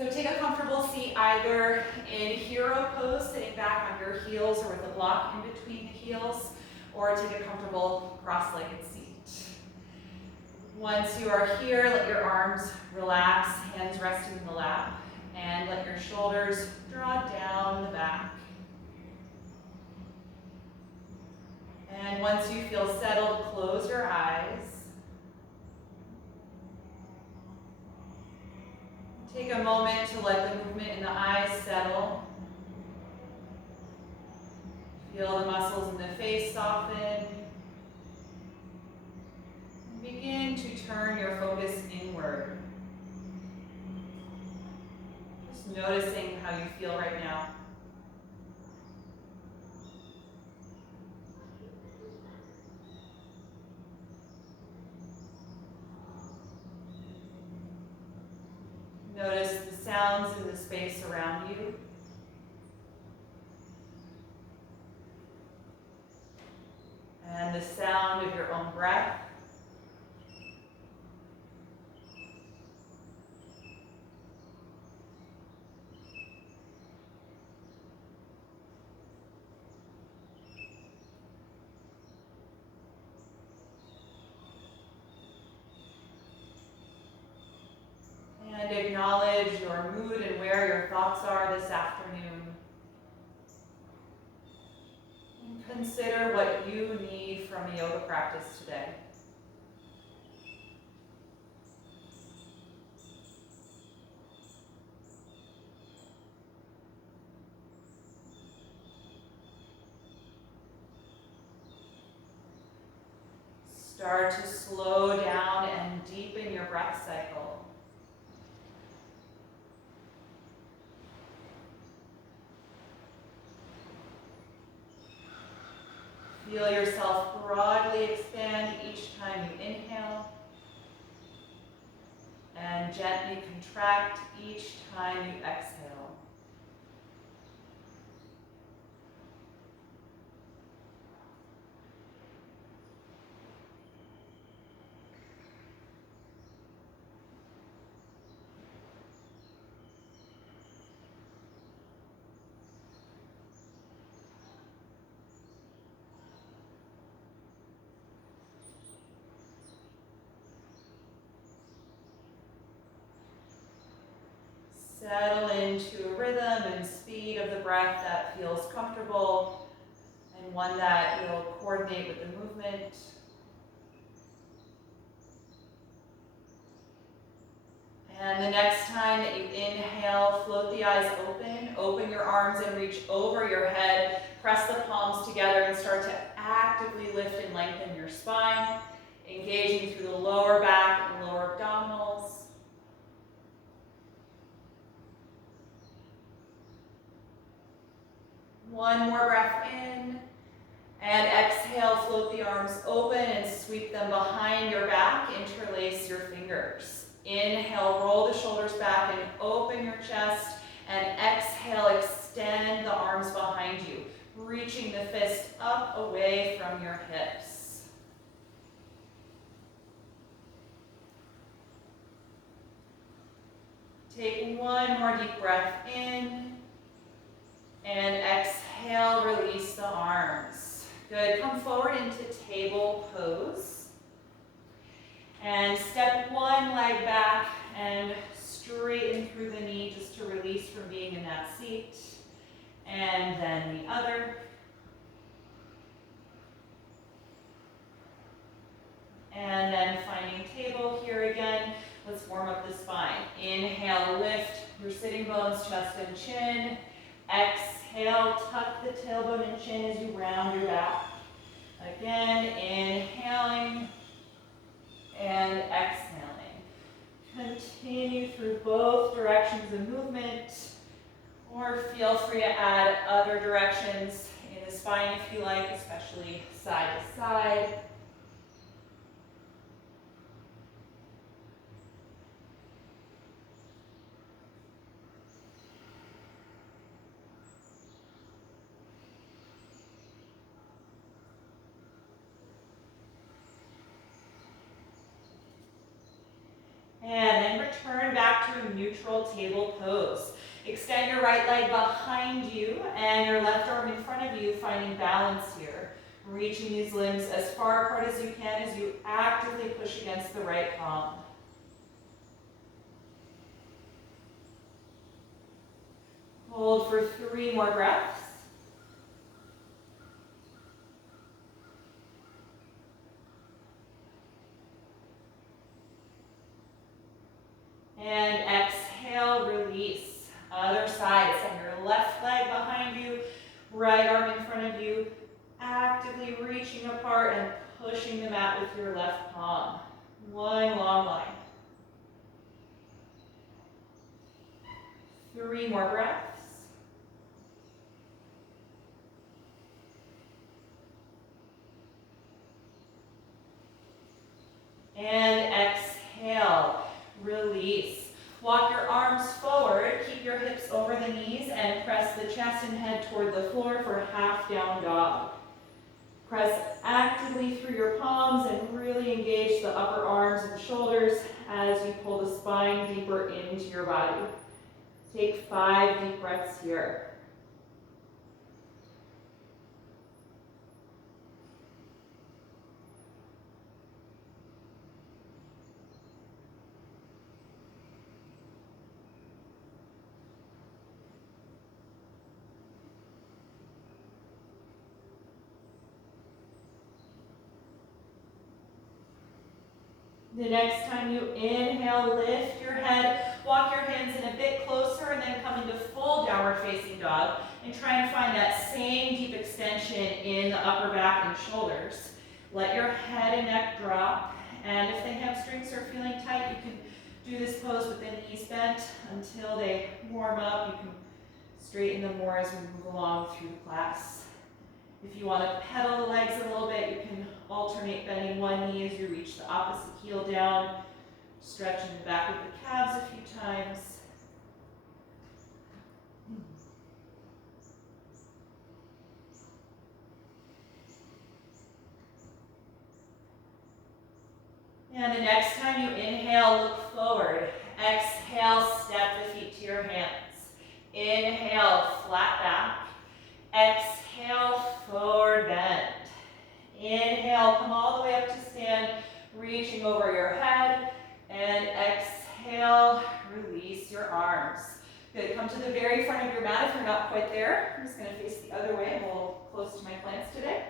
So take a comfortable seat either in hero pose, sitting back on your heels or with a block in between the heels, or take a comfortable cross-legged seat. Once you are here, let your arms relax, hands resting in the lap, and let your shoulders draw down the back. And once you feel settled, close your eyes. Take a moment to let the movement in the eyes settle. Feel the muscles in the face soften. Begin to turn your focus inward. Just noticing how you feel right now. Notice the sounds in the space around you. And the sound of your own breath. And acknowledge your mood and where your thoughts are this afternoon. And consider what you need from the yoga practice today. Start to slow down and deepen your breath cycle. Feel yourself broadly expand each time you inhale, and gently contract each time you exhale. Settle into a rhythm and speed of the breath that feels comfortable and one that you'll coordinate with the movement. And the next time that you inhale, float the eyes open. Open your arms and reach over your head. Press the palms together and start to actively lift and lengthen your spine, engaging through the lower back and lower abdominals. One more breath in, and exhale, float the arms open and sweep them behind your back, interlace your fingers. Inhale, roll the shoulders back and open your chest, and exhale, extend the arms behind you, reaching the fist up away from your hips. Take one more deep breath in, and exhale, release the arms. Good, come forward into table pose. And step one leg back and straighten through the knee just to release from being in that seat. And then the other. And then finding table here again. Let's warm up the spine. Inhale, lift your sitting bones, chest and chin. Exhale, tuck the tailbone and chin as you round your back. Again, inhaling and exhaling. Continue through both directions of movement, or feel free to add other directions in the spine if you like, especially side to side. And then turn back to a neutral table pose. Extend your right leg behind you and your left arm in front of you, finding balance here. Reaching these limbs as far apart as you can as you actively push against the right palm. Hold for 3 more breaths. And exhale, release. Other side, send your left leg behind you, right arm in front of you, actively reaching apart and pushing the mat with your left palm. One long line. 3 more breaths. And exhale, release. Walk your arms forward, keep your hips over the knees, and press the chest and head toward the floor for half down dog. Press actively through your palms and really engage the upper arms and shoulders as you pull the spine deeper into your body. Take 5 deep breaths here. The next time you inhale, lift your head, walk your hands in a bit closer, and then come into full downward facing dog. And try and find that same deep extension in the upper back and shoulders. Let your head and neck drop. And if the hamstrings are feeling tight, you can do this pose with the knees bent until they warm up. You can straighten them more as we move along through the class. If you want to pedal the legs a little bit, you can alternate bending one knee as you reach the opposite heel down, stretching the back of the calves a few times. And the next time you inhale, look forward. Exhale, step the feet to your hands. Inhale, flat back. Exhale, forward bend. Inhale, come all the way up to stand, reaching over your head. And exhale, release your arms. Good, come to the very front of your mat if you're not quite there. I'm just gonna face the other way. I'm a little close to my plants today.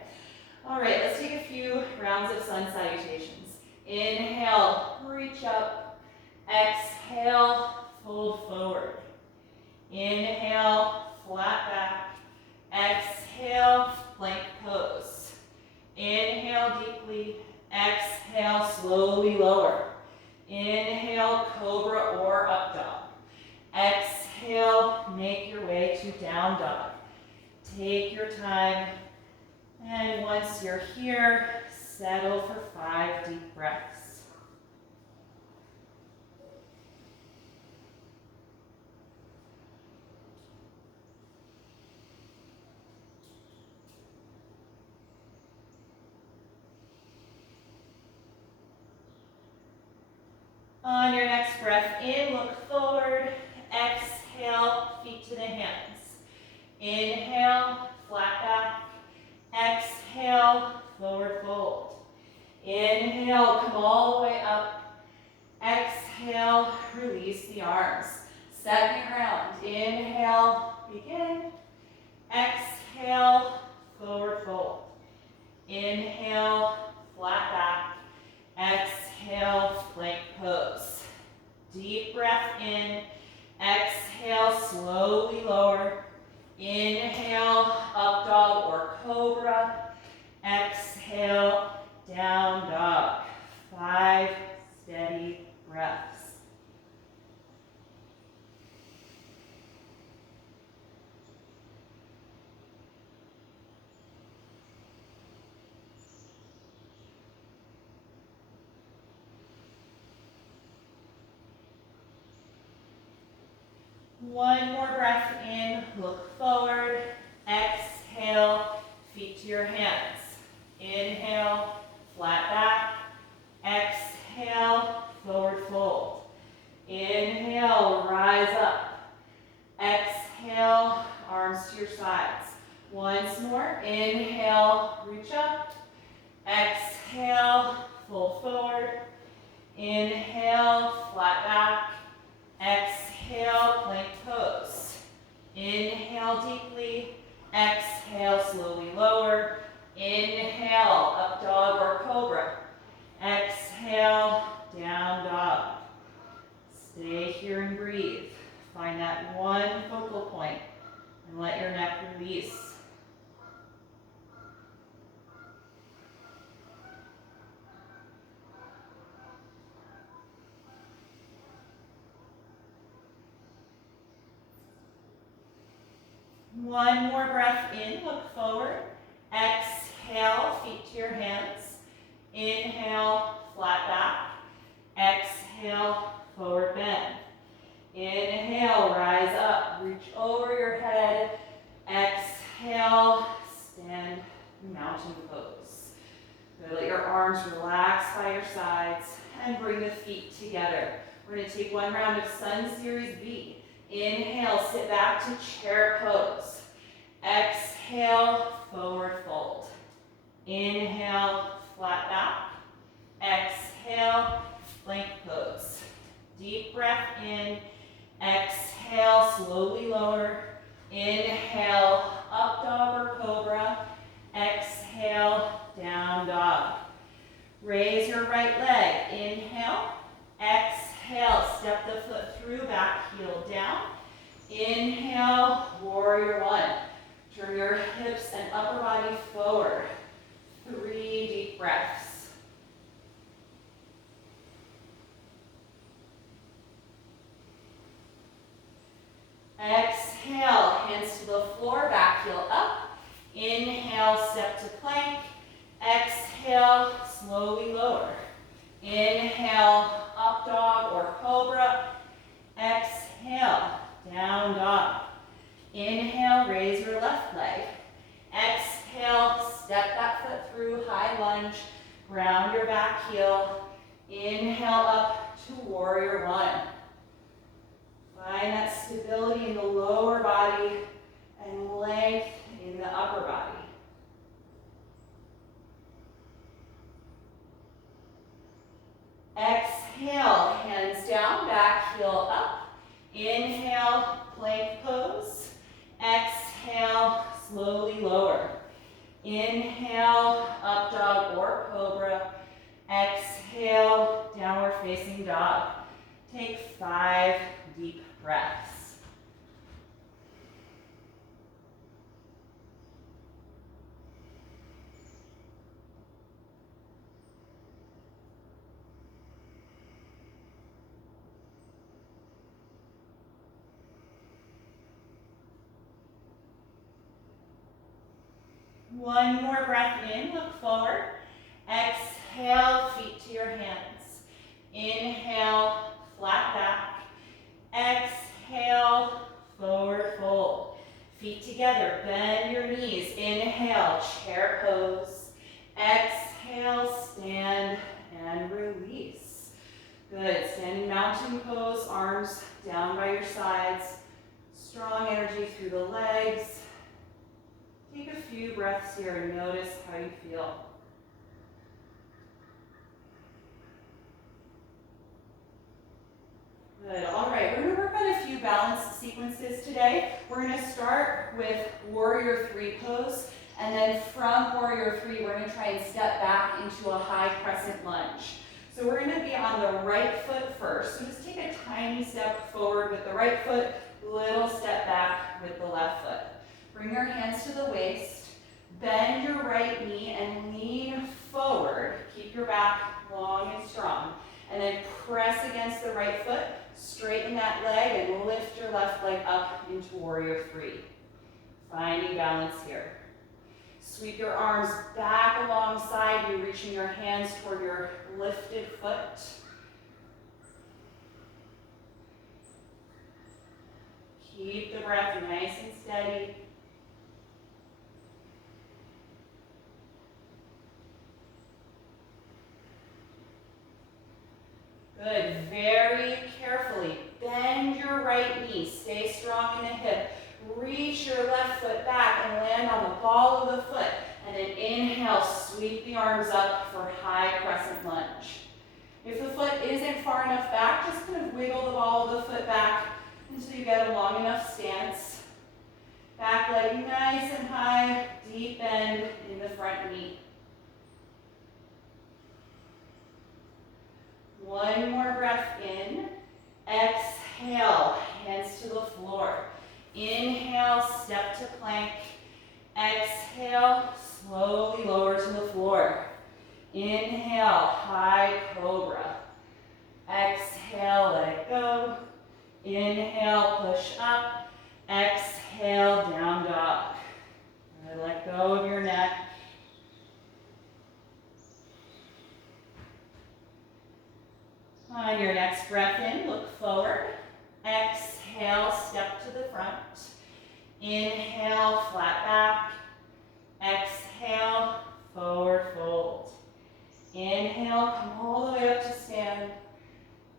All right, let's take a few rounds of sun salutations. Inhale, reach up. Exhale, fold forward. Inhale, flat back. Exhale, plank pose. Inhale deeply. Exhale, slowly lower. Inhale, cobra or up dog. Exhale, make your way to down dog. Take your time. And once you're here, settle for 5 deep breaths. On your next breath in, look forward. Exhale, feet to the hands. Inhale, flat back. Exhale, forward fold. Inhale, come all the way up. Exhale, release the arms. Second round. Inhale, begin. Exhale, forward fold. Inhale, flat back. Exhale, plank pose. Deep breath in. Exhale, slowly lower. Inhale, up dog or cobra. Exhale, down dog. 5 steady breaths. One more breath in, look forward. Exhale, feet to your hands. Inhale, flat back. Exhale, forward fold. Inhale, rise up. Exhale, arms to your sides. Once more, inhale, reach up. Exhale, fold forward. Inhale, flat back. Exhale, plank pose. Inhale deeply. Exhale, slowly lower. Inhale, up dog or cobra. Exhale, down dog. Stay here and breathe. Find that one focal point and let your neck release. One more breath in, look forward. Exhale, feet to your hands. Inhale, flat back. Exhale, forward bend. Inhale, rise up, reach over your head. Exhale, stand mountain pose. Good. Let your arms relax by your sides and bring the feet together. We're going to take one round of Sun Series B. Inhale, sit back to chair pose. Exhale, forward fold. Inhale, flat back. Exhale, plank pose. Deep breath in. Exhale, slowly lower. Inhale, up dog or cobra. Exhale, down dog. Raise your right leg. Inhale. Exhale, step the foot through, back heel down. Inhale, warrior one. Turn your hips and upper body forward. 3 deep breaths. Exhale, hands to the floor, back heel up. Inhale, step to plank. Exhale, slowly lower. Inhale, up dog or cobra. Exhale, down dog. Inhale, raise your left leg. Exhale, step that foot through, high lunge. Ground your back heel. Inhale up to warrior one. Find that stability in the lower body and length in the upper body. Exhale, hands down, back heel up. Inhale, plank pose. Exhale, slowly lower. Inhale, up dog or cobra. Exhale, downward facing dog. Take 5 deep breaths. One more breath in, look forward. Exhale, feet to your hands. Inhale, flat back. Exhale, forward fold. Feet together, bend your knees. Inhale, chair pose. Exhale, stand and release. Good, standing mountain pose, arms down by your sides. Strong energy through the legs. Take a few breaths here and notice how you feel. Good, all right, we're gonna work on a few balance sequences today. We're gonna start with warrior three pose, and then from warrior three, we're gonna try and step back into a high crescent lunge. So we're gonna be on the right foot first. So just take a tiny step forward with the right foot, little step back with the left foot. Bring your hands to the waist, bend your right knee and lean forward. Keep your back long and strong. And then press against the right foot, straighten that leg and lift your left leg up into warrior three. Finding balance here. Sweep your arms back alongside you, reaching your hands toward your lifted foot. Keep the breath nice and steady. Good. Very carefully right knee. Stay strong in the hip. Reach your left foot back and land on the ball of the foot. And then inhale, sweep the arms up for high crescent lunge. If the foot isn't far enough back, just kind of wiggle the ball of the foot back until you get a long enough stance. Back leg nice and high, deep bend in the front knee. One more breath in. Exhale, hands to the floor. Inhale, step to plank. Exhale, slowly lower to the floor. Inhale, high cobra. Exhale, let it go. Inhale, push up. Exhale, down dog. Let go of your neck. On your next breath in, look forward. Exhale, step to the front. Inhale, flat back. Exhale, forward fold. Inhale, come all the way up to stand.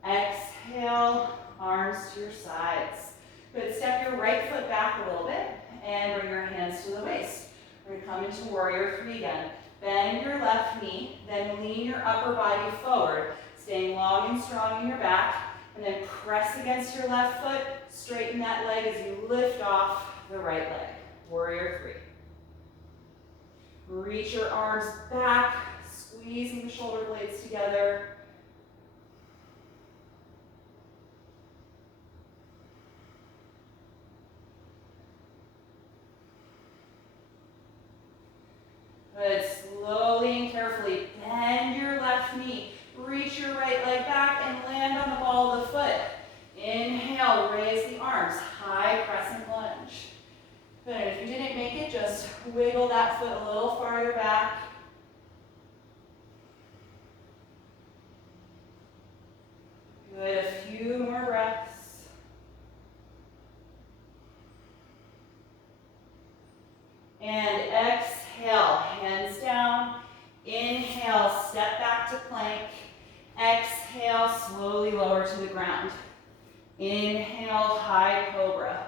Exhale, arms to your sides. Good, step your right foot back a little bit and bring your hands to the waist. We're gonna come into warrior three again. Bend your left knee, then lean your upper body forward, staying long and strong in your back, and then press against your left foot, straighten that leg as you lift off the right leg. Warrior three. Reach your arms back, squeezing the shoulder blades together. Good, slowly and carefully bend your left knee. Reach your right leg back and land on the ball of the foot. Inhale, raise the arms, high crescent lunge. Good, and if you didn't make it, just wiggle that foot a little farther back. Good, a few more breaths. And exhale, hands down. Inhale, step back to plank. Exhale, slowly lower to the ground. Inhale, high cobra.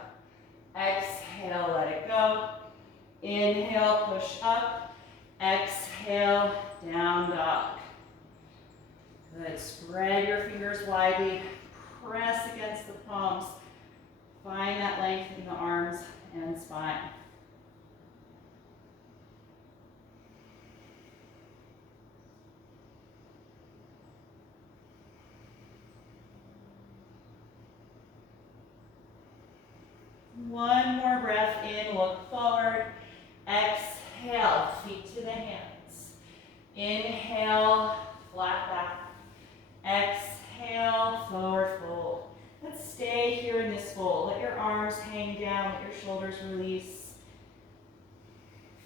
Exhale, let it go. Inhale, push up. Exhale, down dog. Good, spread your fingers widely. Press against the palms. Find that length in the arms and spine. One more breath in, look forward. Exhale, feet to the hands. Inhale, flat back. Exhale, forward fold. Let's stay here in this fold. Let your arms hang down, let your shoulders release.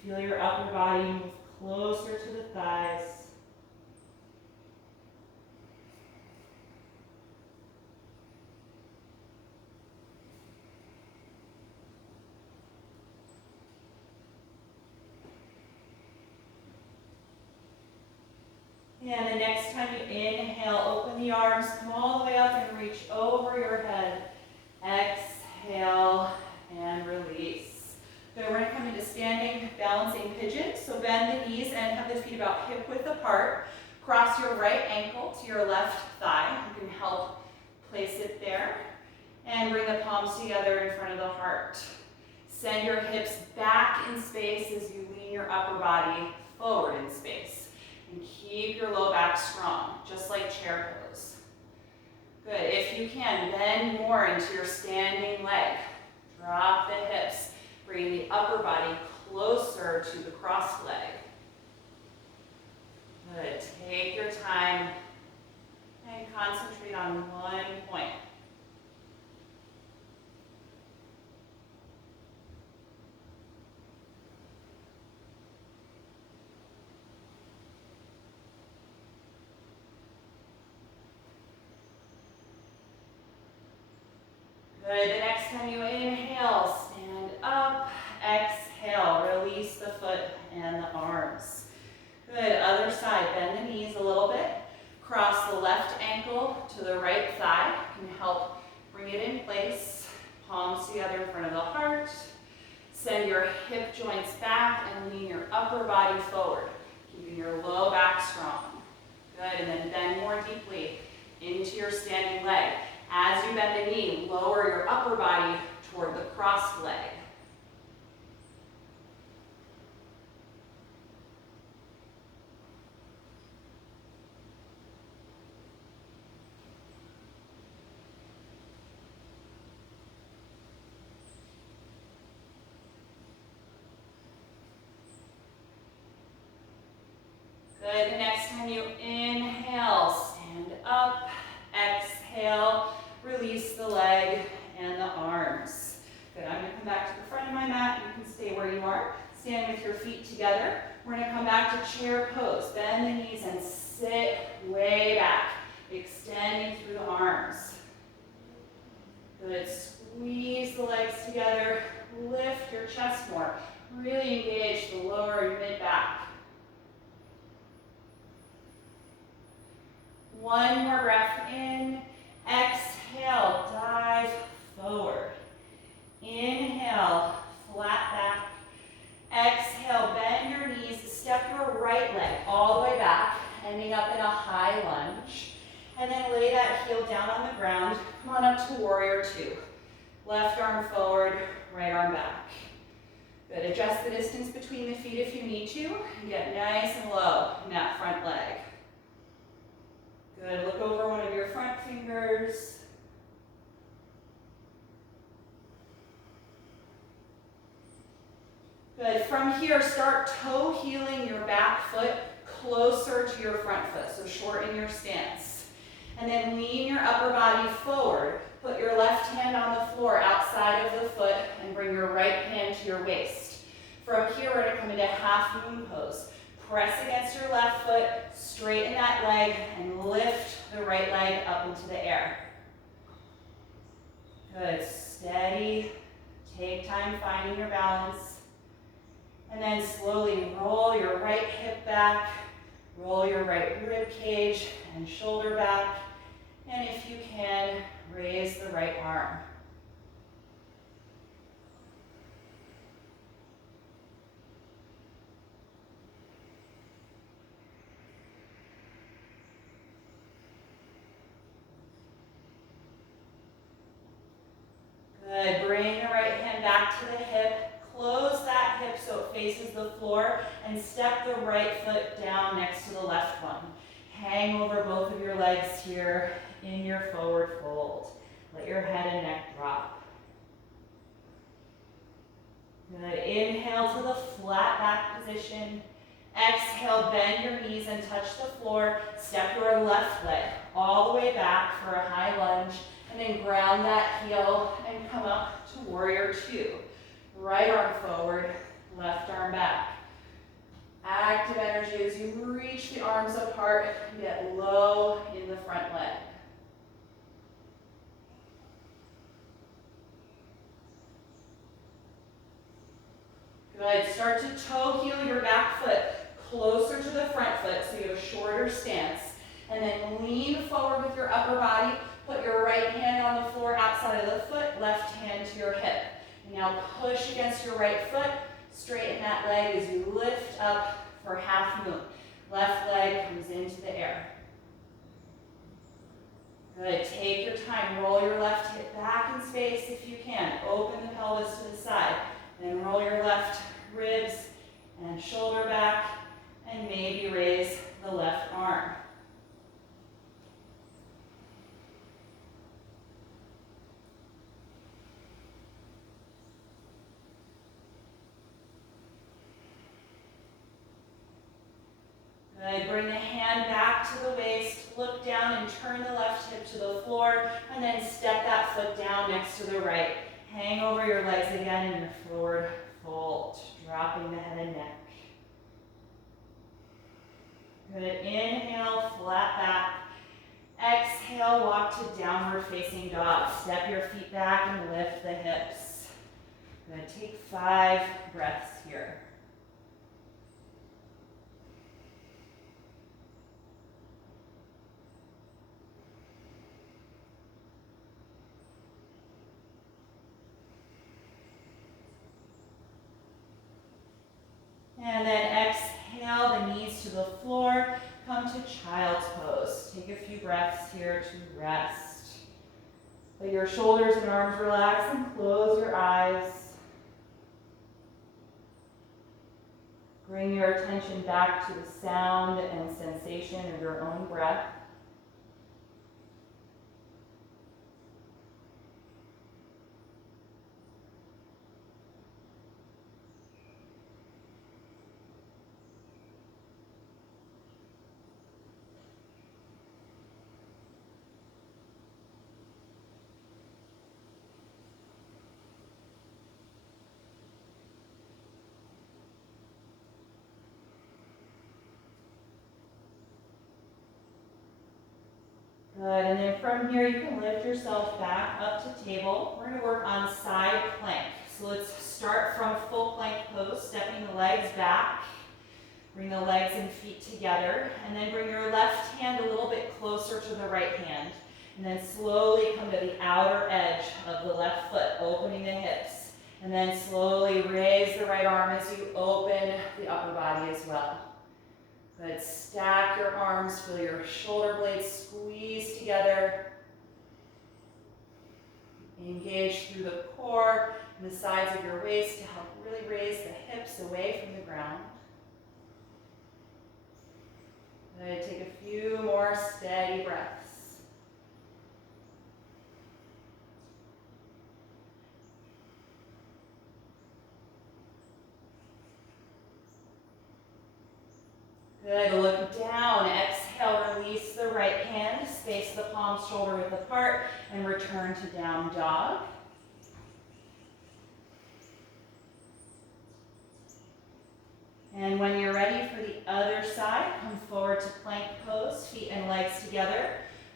Feel your upper body move closer to the thighs. And the next time you inhale, open the arms, come all the way up and reach over your head. Exhale and release. Good, we're gonna come into standing balancing pigeon. So bend the knees and have the feet about hip width apart. Cross your right ankle to your left thigh. You can help place it there. And bring the palms together in front of the heart. Send your hips back in space as you lean your upper body forward in space. And keep your low back strong, just like chair pose. Good, if you can, bend more into your standing leg. Drop the hips, bring the upper body closer to the crossed leg. Good, take your time and concentrate on one point. Good, the next time you inhale, stand up, exhale, release the foot and the arms. Good, other side, bend the knees a little bit. Cross the left ankle to the right thigh. You can help bring bring it in place, palms together in front of the heart. Send your hip joints back and lean your upper body forward, keeping your low back strong. Good, and then bend more deeply into your standing leg. As you bend the knee, lower your upper body toward the crossed leg. Good, the next time you inhale, stand up, exhale, release the leg and the arms. Good, I'm gonna come back to the front of my mat. You can stay where you are. Stand with your feet together. We're gonna come back to chair pose. Bend the knees and sit way back, extending through the arms. Good, squeeze the legs together, lift your chest more. Really engage the lower and mid back. One more breath in, exhale, dive forward. Inhale, flat back. Exhale, bend your knees, step your right leg all the way back, ending up in a high lunge. And then lay that heel down on the ground. Come on up to warrior two. Left arm forward, right arm back. Good, adjust the distance between the feet if you need to, and get nice and low in that front leg. Good, look over one of your front fingers. Good, from here, start toe heeling your back foot closer to your front foot, so shorten your stance. And then lean your upper body forward. Put your left hand on the floor outside of the foot and bring your right hand to your waist. From here, we're gonna come into half moon pose. Press against your left foot, straighten that leg, and lift the right leg up into the air. Good, steady. Take time finding your balance. And then slowly roll your right hip back, roll your right rib cage and shoulder back. And if you can, raise the right arm. Good, bring the right hand back to the hip, close that hip so it faces the floor, and step the right foot down next to the left one. Hang over both of your legs here in your forward fold. Let your head and neck drop. Good, inhale to the flat back position. Exhale, bend your knees and touch the floor. Step your left leg all the way back for a high lunge. And then ground that heel and come up to warrior two. Right arm forward, left arm back. Active energy as you reach the arms apart and get low in the front leg. Good, start to toe heel your back foot closer to the front foot so you have a shorter stance. And then lean forward with your upper body. Put your right hand on the floor outside of the foot, left hand to your hip. And now push against your right foot, straighten that leg as you lift up for half moon. Left leg comes into the air. Good, take your time, roll your left hip back in space if you can. Open the pelvis to the side. Then roll your left ribs and shoulder back, and maybe raise the left arm. Good, bring the hand back to the waist, look down and turn the left hip to the floor, and then step that foot down next to the right. Hang over your legs again in your forward fold, dropping the head and neck. Good, inhale, flat back. Exhale, walk to downward facing dog. Step your feet back and lift the hips. Good, take 5 breaths here. And then exhale the knees to the floor. Come to child's pose. Take a few breaths here to rest. Let your shoulders and arms relax and close your eyes. Bring your attention back to the sound and sensation of your own breath. Good, and then from here you can lift yourself back up to table. We're going to work on side plank. So let's start from full plank pose, stepping the legs back. Bring the legs and feet together, and then bring your left hand a little bit closer to the right hand. And then slowly come to the outer edge of the left foot, opening the hips. And then slowly raise the right arm as you open the upper body as well. Good. Stack your arms, feel your shoulder blades squeeze together. Engage through the core and the sides of your waist to help really raise the hips away from the ground. Good. Take a few more steady breaths. Good, look down, exhale, release the right hand, space the palms shoulder width apart, and return to down dog. And when you're ready for the other side, come forward to plank pose, feet and legs together.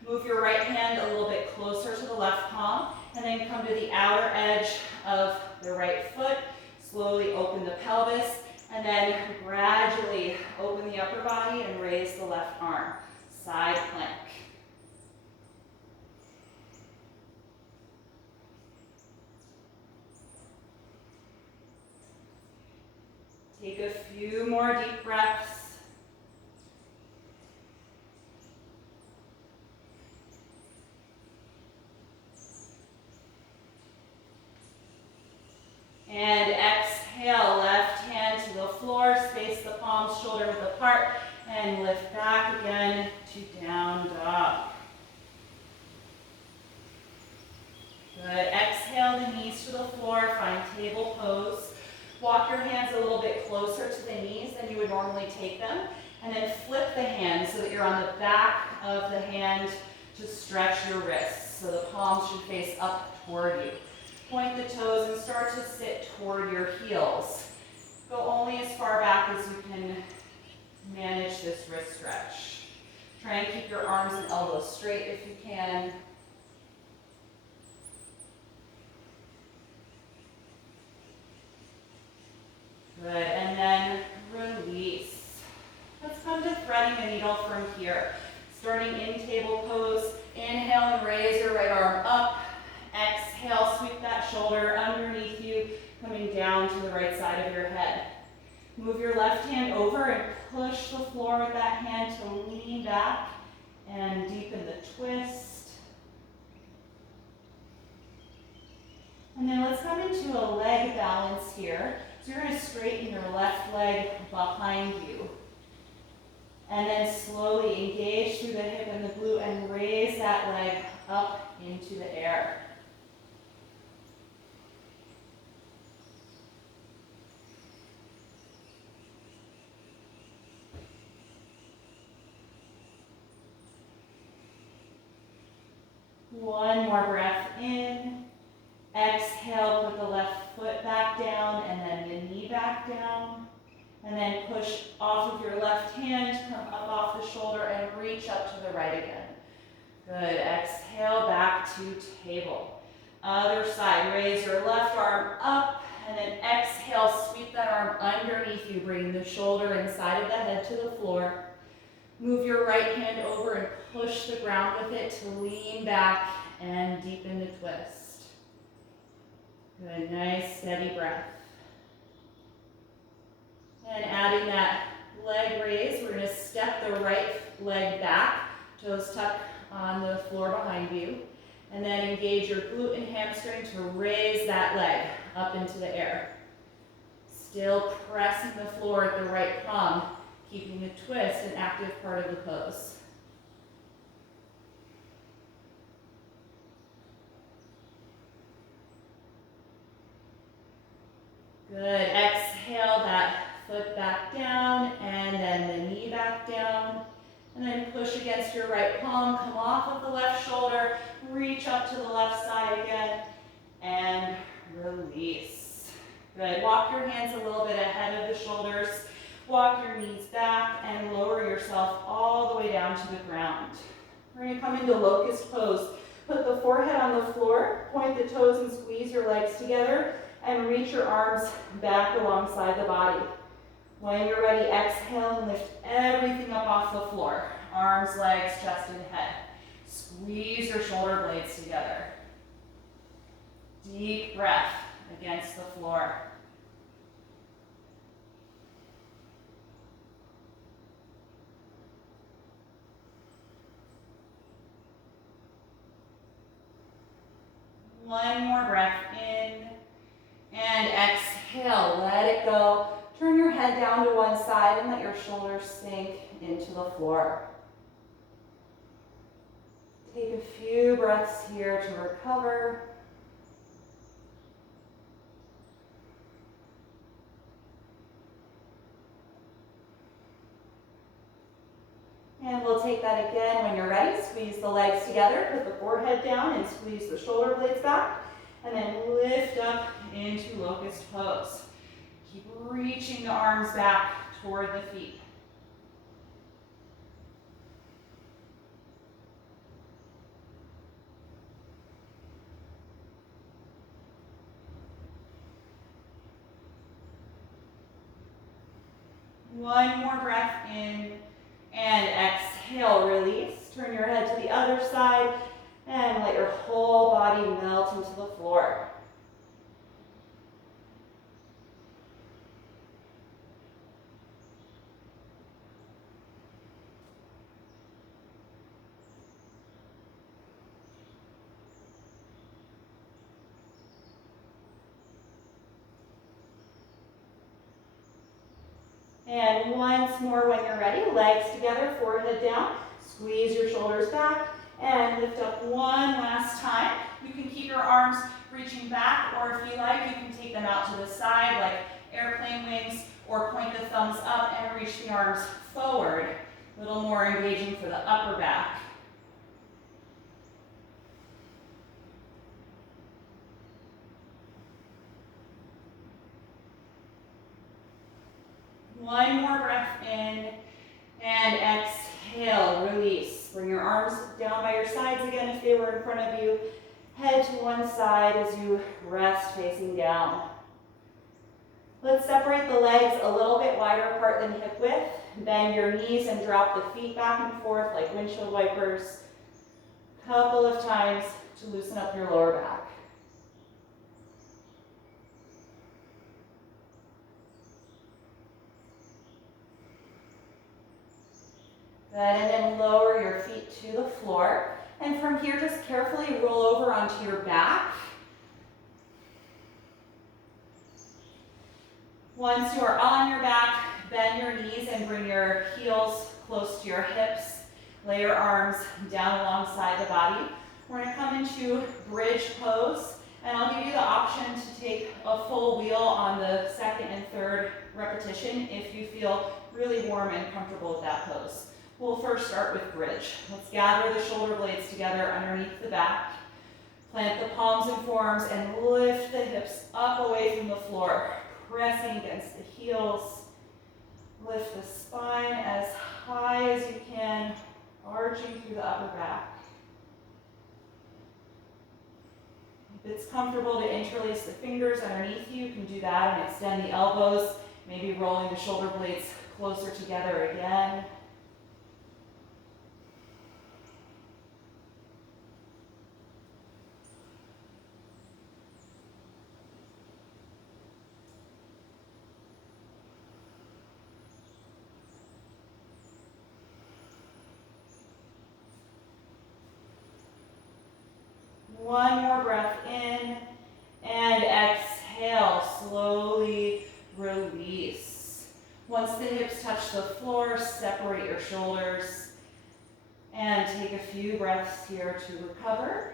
Move your right hand a little bit closer to the left palm, and then come to the outer edge of the right foot. Slowly open the pelvis. And then gradually open the upper body and raise the left arm. Side plank. Take a few more deep breaths. And exhale, left hand to the floor, space the palms shoulder width apart, and lift back again to down dog. Good, exhale the knees to the floor, find table pose. Walk your hands a little bit closer to the knees than you would normally take them, and then flip the hands so that you're on the back of the hand to stretch your wrists. So the palms should face up toward you. Point the toes and start to sit toward your heels. Go only as far back as you can manage this wrist stretch. Try and keep your arms and elbows straight if you can. Good, and then release. Let's come to threading the needle from here. Starting in table pose, inhale and raise your right arm up. Exhale, sweep that shoulder underneath you, coming down to the right side of your head. Move your left hand over and push the floor with that hand to lean back and deepen the twist. And then let's come into a leg balance here. So you're going to straighten your left leg behind you. And then slowly engage through the hip and the glute and raise that leg up into the air. One more breath in. Exhale, put the left foot back down and then the knee back down. And then push off of your left hand, come up off the shoulder and reach up to the right again. Good, exhale back to table. Other side, raise your left arm up and then exhale, sweep that arm underneath you, bringing the shoulder inside of the head to the floor. Move your right hand over and push the ground with it to lean back and deepen the twist. Good, nice steady breath. And adding that leg raise, we're going to step the right leg back, toes tuck on the floor behind you, and then engage your glute and hamstring to raise that leg up into the air. Still pressing the floor at the right palm, keeping the twist an active part of the pose. Good. Exhale that foot back down, and then the knee back down. And then push against your right palm, come off of the left shoulder, reach up to the left side again, and release. Good. Walk your hands a little bit ahead of the shoulders. Walk your knees back and lower yourself all the way down to the ground. We're going to come into locust pose. Put the forehead on the floor, point the toes and squeeze your legs together, and reach your arms back alongside the body. When you're ready, exhale and lift everything up off the floor. Arms, legs, chest, and head. Squeeze your shoulder blades together. Deep breath against the floor. One more breath in, and exhale, let it go. Turn your head down to one side and let your shoulders sink into the floor. Take a few breaths here to recover. And we'll take that again when you're ready. Squeeze the legs together, put the forehead down and squeeze the shoulder blades back. And then lift up into locust pose. Keep reaching the arms back toward the feet. One more breath in, and exhale, release. Turn your head to the other side and let your whole body melt into the floor. And once more when you're ready, legs together, forehead down, squeeze your shoulders back, and lift up one last time. You can keep your arms reaching back, or if you like, you can take them out to the side like airplane wings, or point the thumbs up and reach the arms forward. A little more engaging for the upper back. One more breath in, and exhale, release. Bring your arms down by your sides again if they were in front of you. Head to one side as you rest facing down. Let's separate the legs a little bit wider apart than hip width. Bend your knees and drop the feet back and forth like windshield wipers. Couple of times to loosen up your lower back. Good, and then lower your feet to the floor. And from here, just carefully roll over onto your back. Once you are on your back, bend your knees and bring your heels close to your hips. Lay your arms down alongside the body. We're going to come into bridge pose, and I'll give you the option to take a full wheel on the second and third repetition if you feel really warm and comfortable with that pose. We'll first start with bridge. Let's gather the shoulder blades together underneath the back. Plant the palms and forearms and lift the hips up away from the floor, pressing against the heels. Lift the spine as high as you can, arching through the upper back. If it's comfortable to interlace the fingers underneath you, you can do that and extend the elbows, maybe rolling the shoulder blades closer together again. One more breath in, and exhale, slowly release. Once the hips touch the floor, separate your shoulders, and take a few breaths here to recover.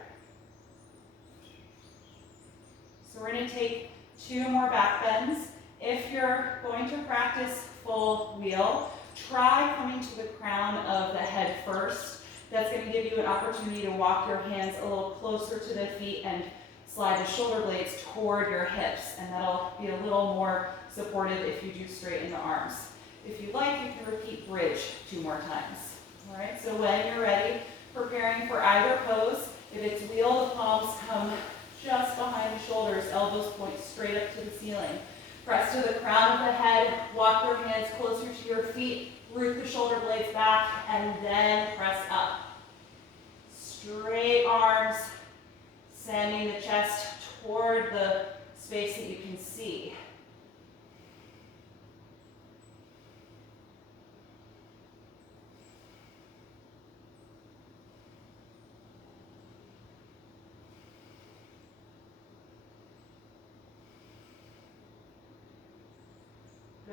So we're going to take 2 more back bends. If you're going to practice full wheel, try coming to the crown of the head first. That's going to give you an opportunity to walk your hands a little closer to the feet and slide the shoulder blades toward your hips, and that'll be a little more supportive if you do straighten the arms. If you like, you can repeat bridge 2 more times. All right, so when you're ready, preparing for either pose, if it's wheel, the palms come just behind the shoulders, elbows point straight up to the ceiling. Press to the crown of the head, walk your hands closer to your feet, root the shoulder blades back, and then press up. Straight arms, sending the chest toward the space that you can see.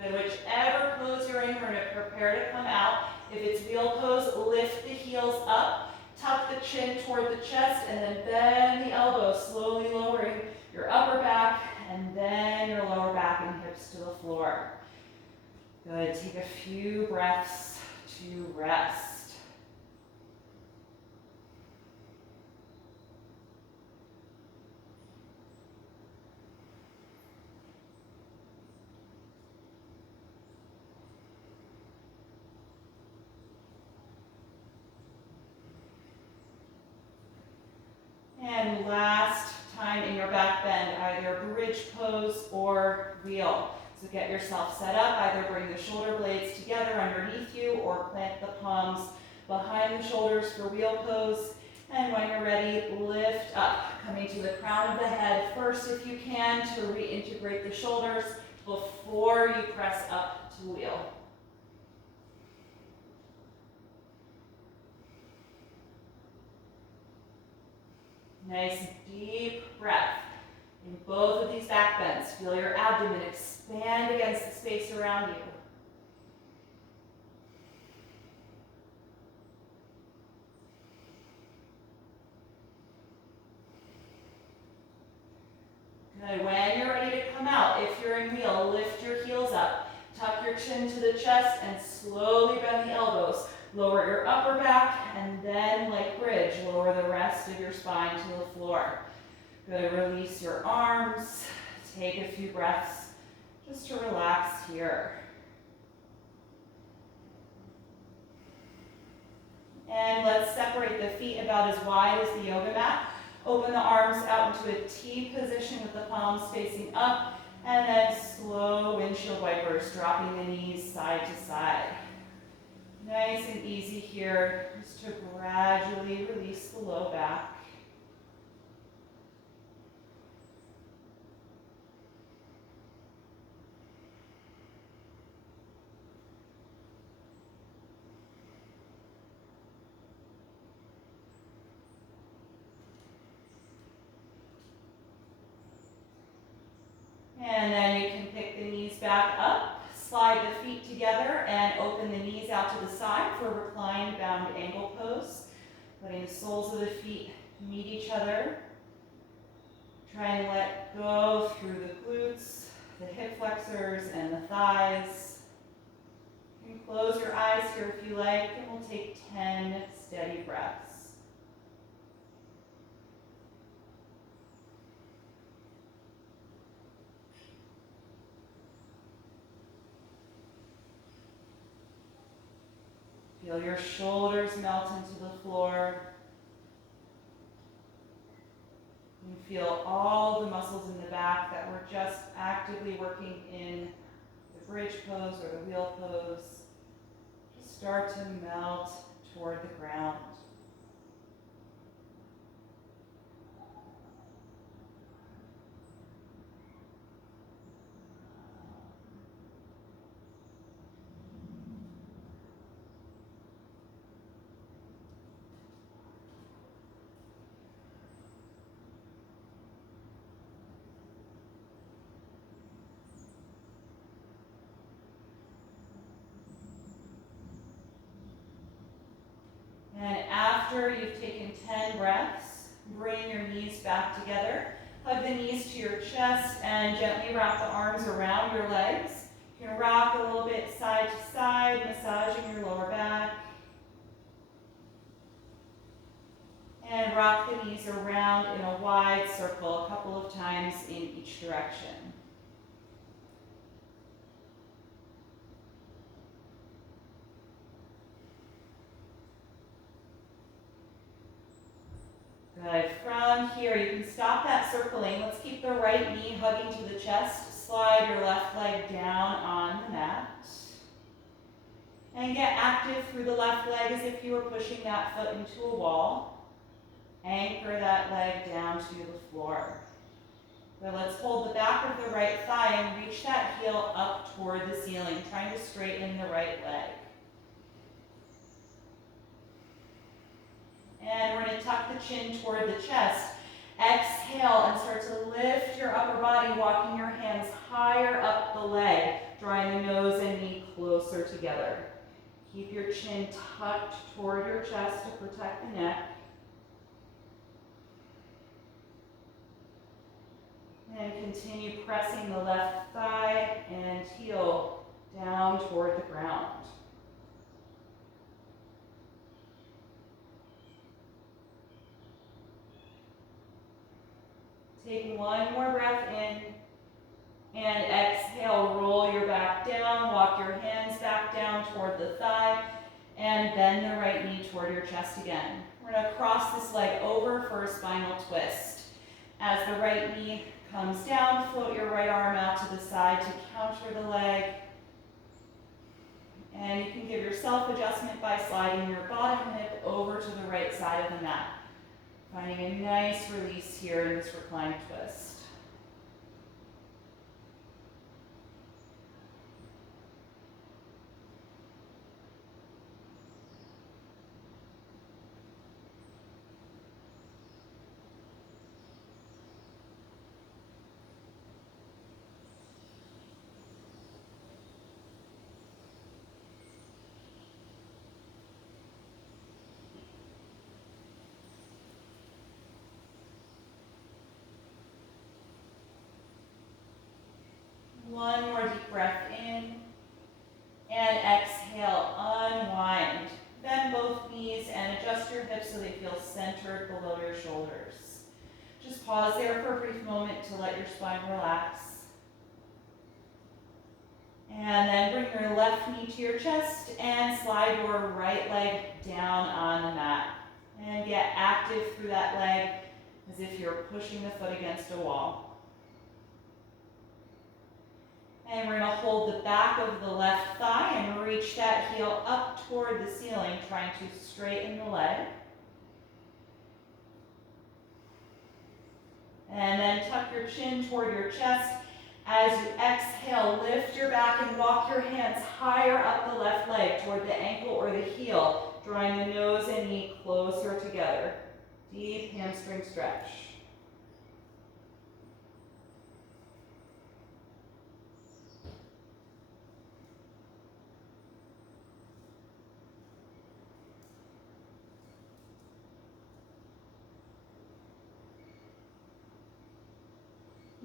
Good, whichever pose you're in, we're going to prepare to come out. If it's wheel pose, lift the heels up, tuck the chin toward the chest, and then bend the elbows, slowly lowering your upper back, and then your lower back and hips to the floor. Good, take a few breaths to rest. And last time in your back bend, either bridge pose or wheel. So get yourself set up, either bring the shoulder blades together underneath you or plant the palms behind the shoulders for wheel pose. And when you're ready, lift up, coming to the crown of the head first if you can to reintegrate the shoulders before you press up to wheel. Nice deep breath. In both of these back bends, feel your abdomen expand against the space around you. Good. When you're ready to come out, if you're in wheel, lift your heels up, tuck your chin to the chest, and slowly bend the elbows. Lower your upper back, and then, like bridge, lower the rest of your spine to the floor. Good, release your arms. Take a few breaths just to relax here. And let's separate the feet about as wide as the yoga mat. Open the arms out into a T position with the palms facing up, and then slow windshield wipers, dropping the knees side to side. Nice and easy here, just to gradually release the low back. And then you can pick the knees back up, slide the feet together, and open the knees out to the side for reclined bound ankle pose. Letting the soles of the feet meet each other. Try and let go through the glutes, the hip flexors, and the thighs. You can close your eyes here if you like, and we'll take 10 steady breaths. Feel your shoulders melt into the floor. You feel all the muscles in the back that were just actively working in the bridge pose or the wheel pose. Just start to melt toward the ground. after you've taken 10 breaths, bring your knees back together. Hug the knees to your chest and gently wrap the arms around your legs. You can rock a little bit side to side, massaging your lower back. And rock the knees around in a wide circle a couple of times in each direction. Good. From here, you can stop that circling. Let's keep the right knee hugging to the chest. Slide your left leg down on the mat. And get active through the left leg as if you were pushing that foot into a wall. Anchor that leg down to the floor. Now let's hold the back of the right thigh and reach that heel up toward the ceiling, trying to straighten the right leg. And we're going to tuck the chin toward the chest. Exhale and start to lift your upper body, walking your hands higher up the leg, drawing the nose and knee closer together. Keep your chin tucked toward your chest to protect the neck. And continue pressing the left thigh and heel down toward the ground. Take one more breath in, and exhale, roll your back down, walk your hands back down toward the thigh, and bend the right knee toward your chest again. We're going to cross this leg over for a spinal twist. As the right knee comes down, float your right arm out to the side to counter the leg. And you can give yourself adjustment by sliding your bottom hip over to the right side of the mat. Finding a nice release here in this reclined twist. One more deep breath in, and exhale, unwind. Bend both knees and adjust your hips so they feel centered below your shoulders. Just pause there for a brief moment to let your spine relax. And then bring your left knee to your chest and slide your right leg down on the mat. And get active through that leg as if you're pushing the foot against a wall. And we're going to hold the back of the left thigh and reach that heel up toward the ceiling, trying to straighten the leg. And then tuck your chin toward your chest. As you exhale, lift your back and walk your hands higher up the left leg toward the ankle or the heel, drawing the nose and knee closer together. Deep hamstring stretch.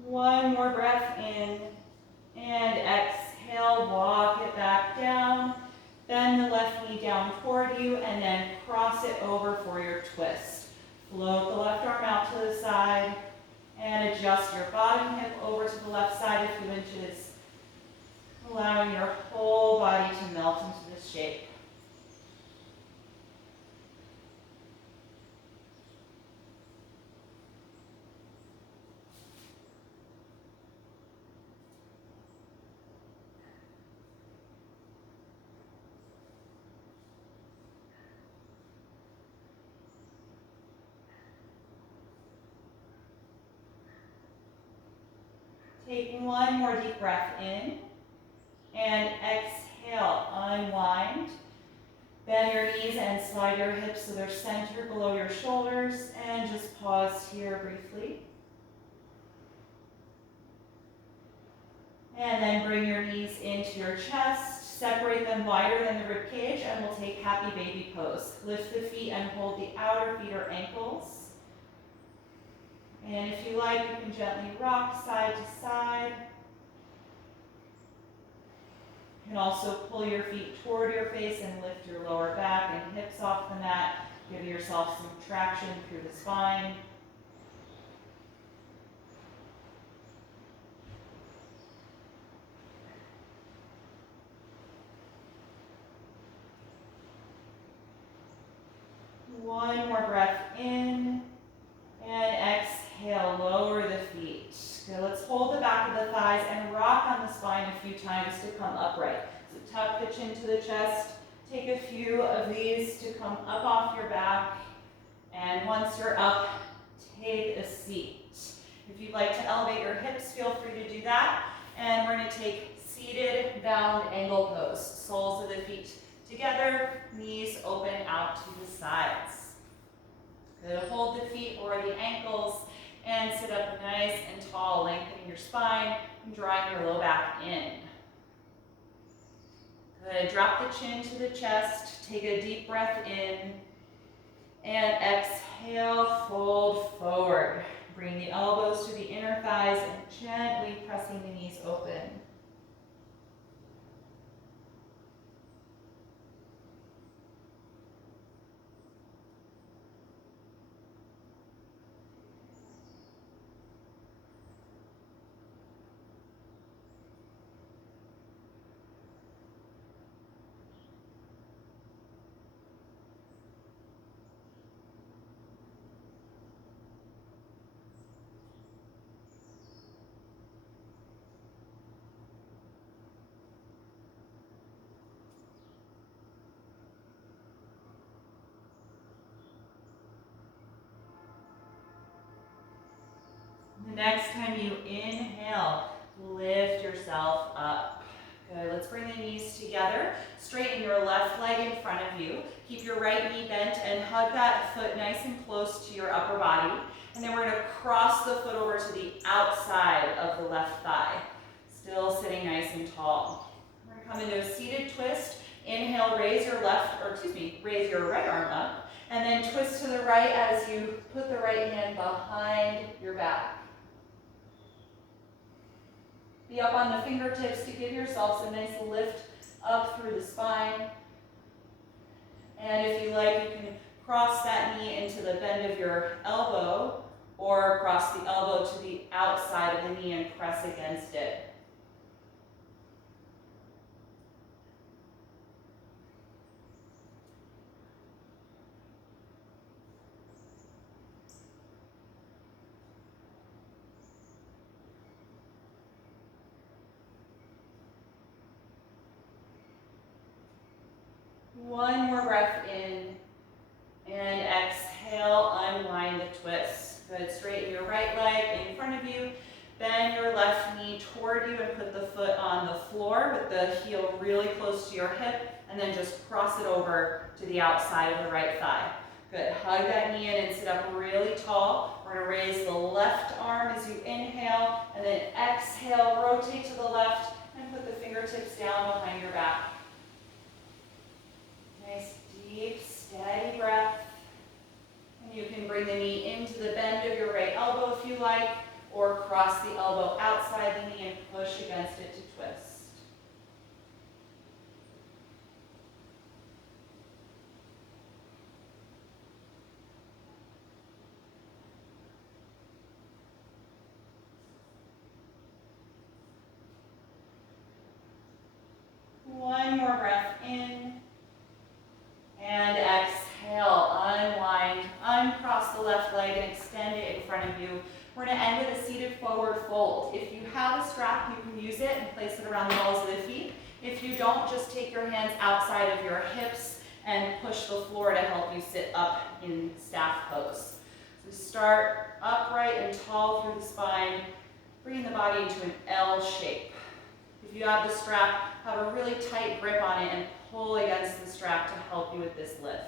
One more breath in, and exhale, walk it back down. Bend the left knee down toward you, and then cross it over for your twist. Float the left arm out to the side, and adjust your bottom hip over to the left side a few inches, allowing your whole body to melt into this shape. Take one more deep breath in, and exhale, unwind. Bend your knees and slide your hips so they're centered below your shoulders, and just pause here briefly. And then bring your knees into your chest, Separate them wider than the rib cage and we'll take happy baby pose. Lift the feet and hold the outer feet or ankles. And if you like, you can gently rock side to side. You can also pull your feet toward your face and lift your lower back and hips off the mat. Give yourself some traction through the spine. One more breath in, and exhale, lower the feet. Good, let's hold the back of the thighs and rock on the spine a few times to come upright. So tuck the chin to the chest, take a few of these to come up off your back, and once you're up, take a seat. If you'd like to elevate your hips, feel free to do that, and we're going to take seated bound angle pose. Soles of the feet together, knees open out to the sides. Good, hold the feet or the ankles and sit up nice and tall, lengthening your spine and drawing your low back in. Good, drop the chin to the chest, take a deep breath in, and exhale, fold forward. Bring the elbows to the inner thighs and gently pressing the knees open. The next time you inhale, lift yourself up. Good, let's bring the knees together. Straighten your left leg in front of you. Keep your right knee bent and hug that foot nice and close to your upper body. And then we're going to cross the foot over to the outside of the left thigh. Still sitting nice and tall. We're going to come into a seated twist. Inhale, raise your right arm up. And then twist to the right as you put the right hand behind your back. Be up on the fingertips to give yourselves a nice lift up through the spine. And if you like, you can cross that knee into the bend of your elbow or cross the elbow to the outside of the knee and press against it. One more breath in, and exhale, unwind the twist. Good, straighten your right leg in front of you, bend your left knee toward you and put the foot on the floor with the heel really close to your hip, and then just cross it over to the outside of the right thigh. Good, hug that knee in and sit up really tall. We're gonna raise the left arm as you inhale, and then exhale, rotate to the left, and put the fingertips down behind your back. Nice, deep, steady breath. And you can bring the knee into the bend of your right elbow if you like, or cross the elbow outside the knee and push against it to twist. One more breath in. And exhale, unwind, uncross the left leg and extend it in front of you. We're going to end with a seated forward fold. If you have a strap, you can use it and place it around the balls of the feet. If you don't, just take your hands outside of your hips and push the floor to help you sit up in staff pose. So start upright and tall through the spine, bringing the body into an L shape. If you have the strap, have a really tight grip on it and pull against the strap to help you with this lift.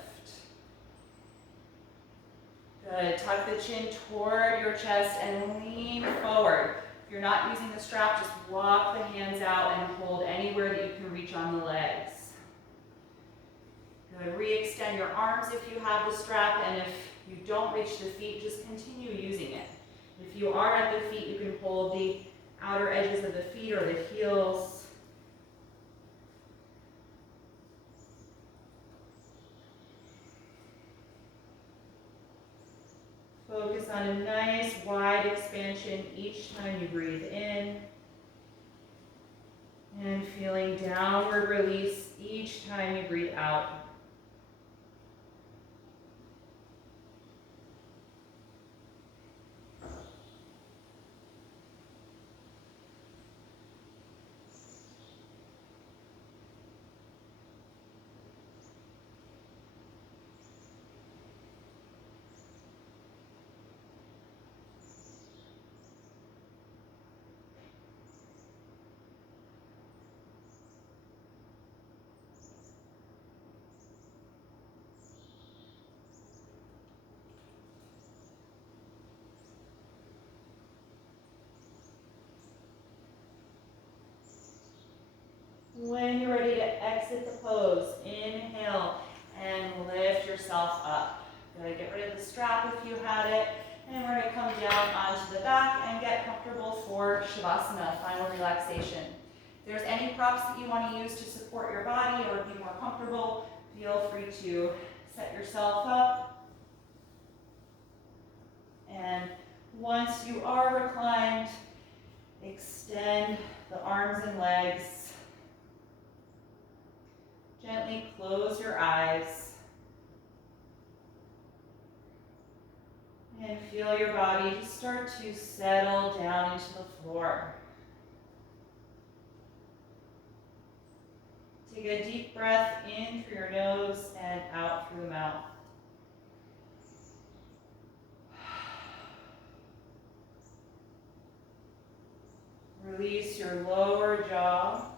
Good, tuck the chin toward your chest and lean forward. If you're not using the strap, just walk the hands out and hold anywhere that you can reach on the legs. Good. Re-extend your arms if you have the strap, and if you don't reach the feet, just continue using it. If you are at the feet, you can hold the outer edges of the feet or the heels. Focus on a nice wide expansion each time you breathe in. And feeling downward release each time you breathe out. When you're ready to exit the pose, inhale and lift yourself up. Good. Get rid of the strap if you had it. And we're going to come down onto the back and get comfortable for Shavasana, final relaxation. If there's any props that you want to use to support your body or be more comfortable, feel free to set yourself up. And once you are reclined, extend the arms and legs. Gently close your eyes and feel your body just start to settle down into the floor. Take a deep breath in through your nose and out through the mouth. Release your lower jaw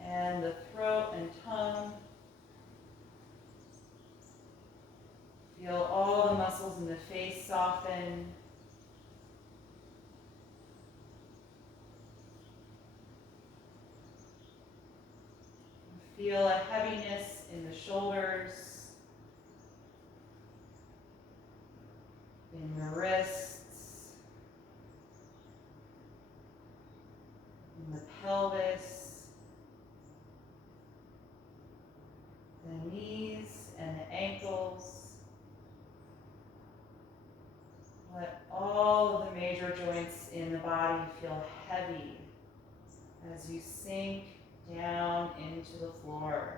and the throat and tongue. Feel all the muscles in the face soften. Feel a heaviness in the shoulders, in the wrists, in the pelvis, the knees and the ankles. Let all of the major joints in the body feel heavy as you sink down into the floor.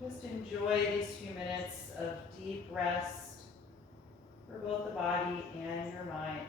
Just enjoy these few minutes of deep rest for both the body and your mind.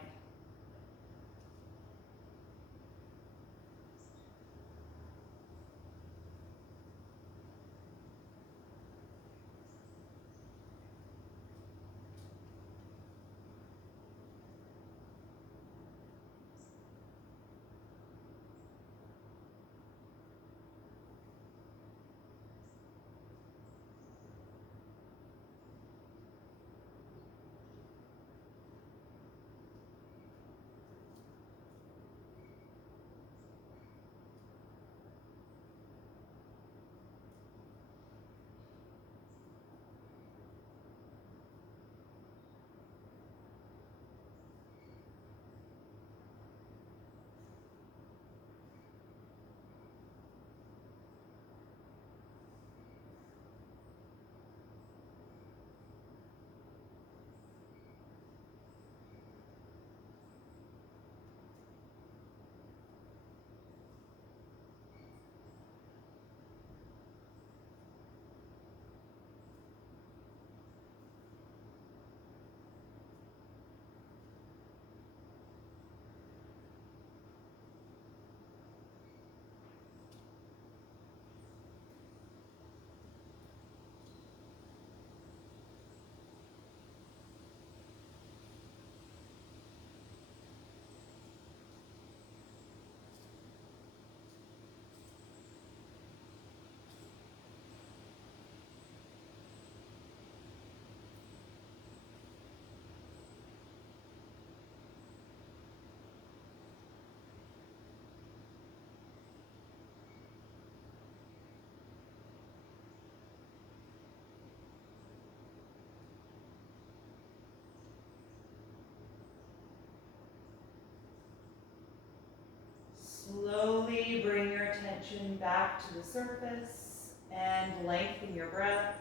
slowly bring your attention back to the surface and lengthen your breath.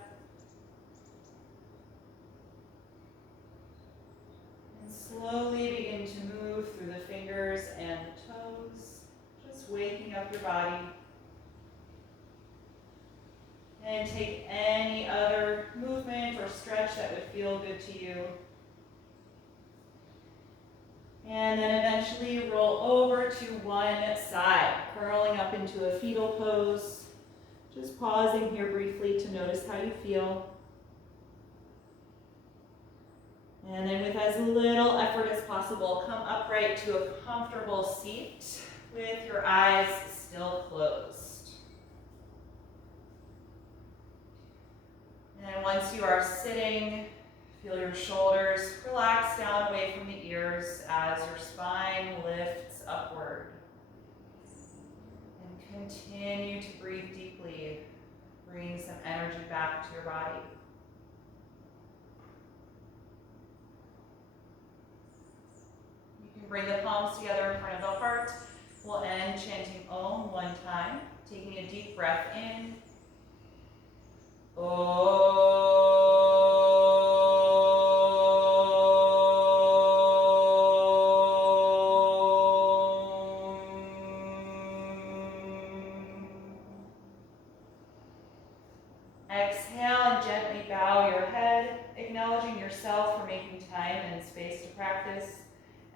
And slowly begin to move through the fingers and the toes, just waking up your body. And take any other movement or stretch that would feel good to you. And then eventually roll over to one side, curling up into a fetal pose. Just pausing here briefly to notice how you feel. And then with as little effort as possible, come upright to a comfortable seat with your eyes still closed. And once you are sitting, feel your shoulders relax down away from the ears as your spine lifts upward. And continue to breathe deeply, bring some energy back to your body. You can bring the palms together in front of the heart. We'll end chanting Om one time, taking a deep breath in. Exhale and gently bow your head, acknowledging yourself for making time and space to practice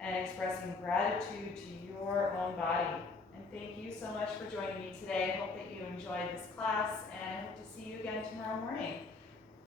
and expressing gratitude to your own body. And thank you so much for joining me today. I hope that you enjoyed this class and I hope to see you again tomorrow morning.